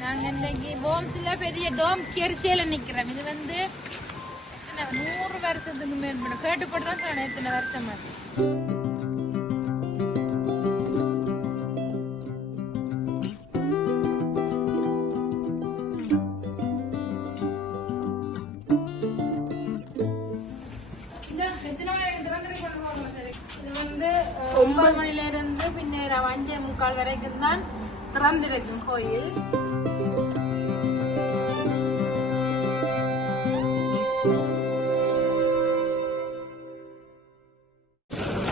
நாங்க இன்னைக்கு போம்ஸ்ல பெரிய டோம் கெரிசியில நிக்கிறோம். இது வந்து எத்தனை நூறு வருஷத்துக்கு மேற்படும் கேட்டுப்பட்டு தான் காணும் எத்தனை வருஷம் அஹ், ஒன்பது மணில இருந்து பின்னர் அஞ்சே முக்கால் வரைக்கும் தான் திறந்திருக்கும் கோயில்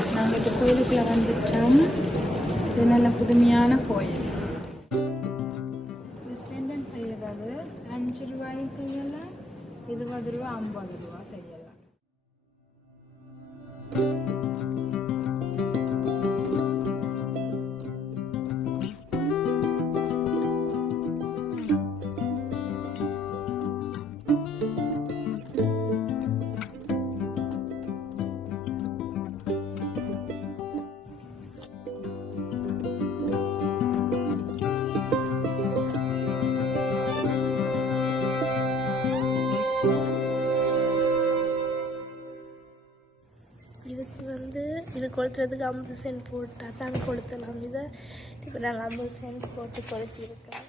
நாங்கள் இப்போ கோயிலுக்குள்ள வந்துட்டோம் இது நல்ல புதுமையான கோயில் ஸ்பெண்டன் செய்யறது அஞ்சு ரூபாயும் செய்யலாம் இருபது ரூபா ஐம்பது ரூபா செய்யலாம் கொளுத்துறதுக்கு ஐம்பது சென்ட் போட்டா தான் கொளுத்தலாம். இதை இப்போ நாங்கள் ஐம்பது சென்ட் போட்டு கொளுத்திருக்கோம்.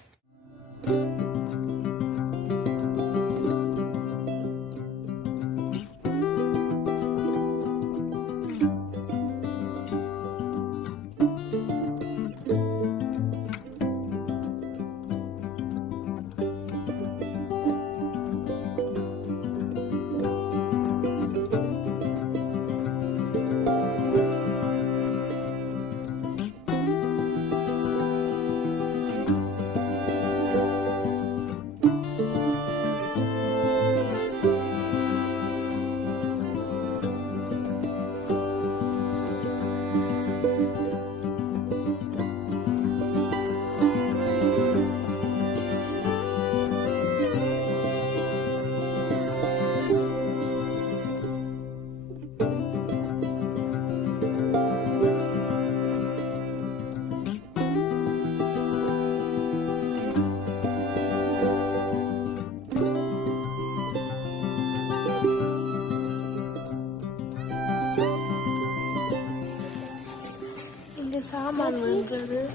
இங்கே சாமான்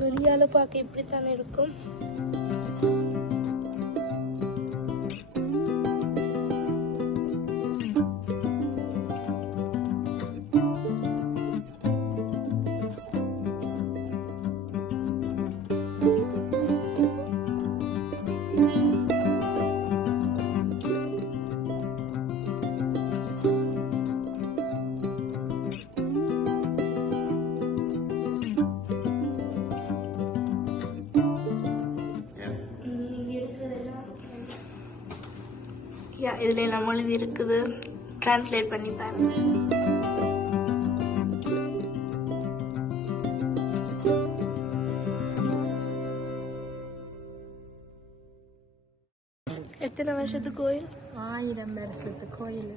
வெளியால பார்க்க இப்படித்தானே இருக்கும் யா இதில் எல்லாம் எழுதி இருக்குது. ட்ரான்ஸ்லேட் பண்ணி பாருங்க. எத்தனை வருஷத்து கோயில்? ஆயிரம் வருஷத்து கோயில்.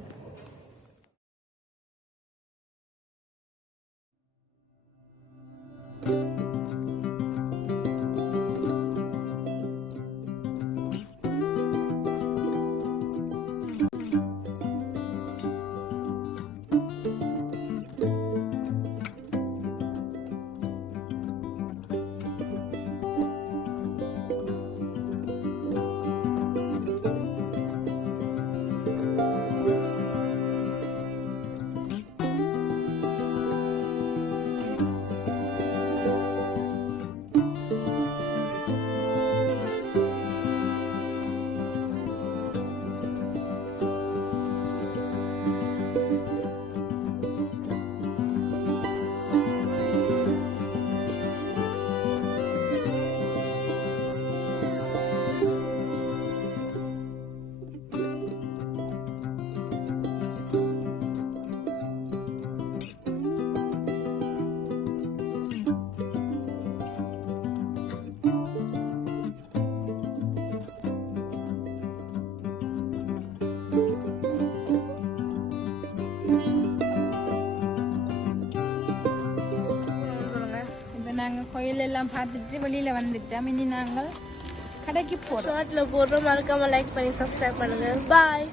நாங்கள் கோயில் எல்லாம் பார்த்துட்டு வெளியில் வந்துட்டோம். இனி நாங்கள் கடைக்கு போகிறோம் ஷார்ட்ல போடுறோம். மறக்காம லைக் பண்ணி சப்ஸ்கிரைப் பண்ணுங்க. பாய்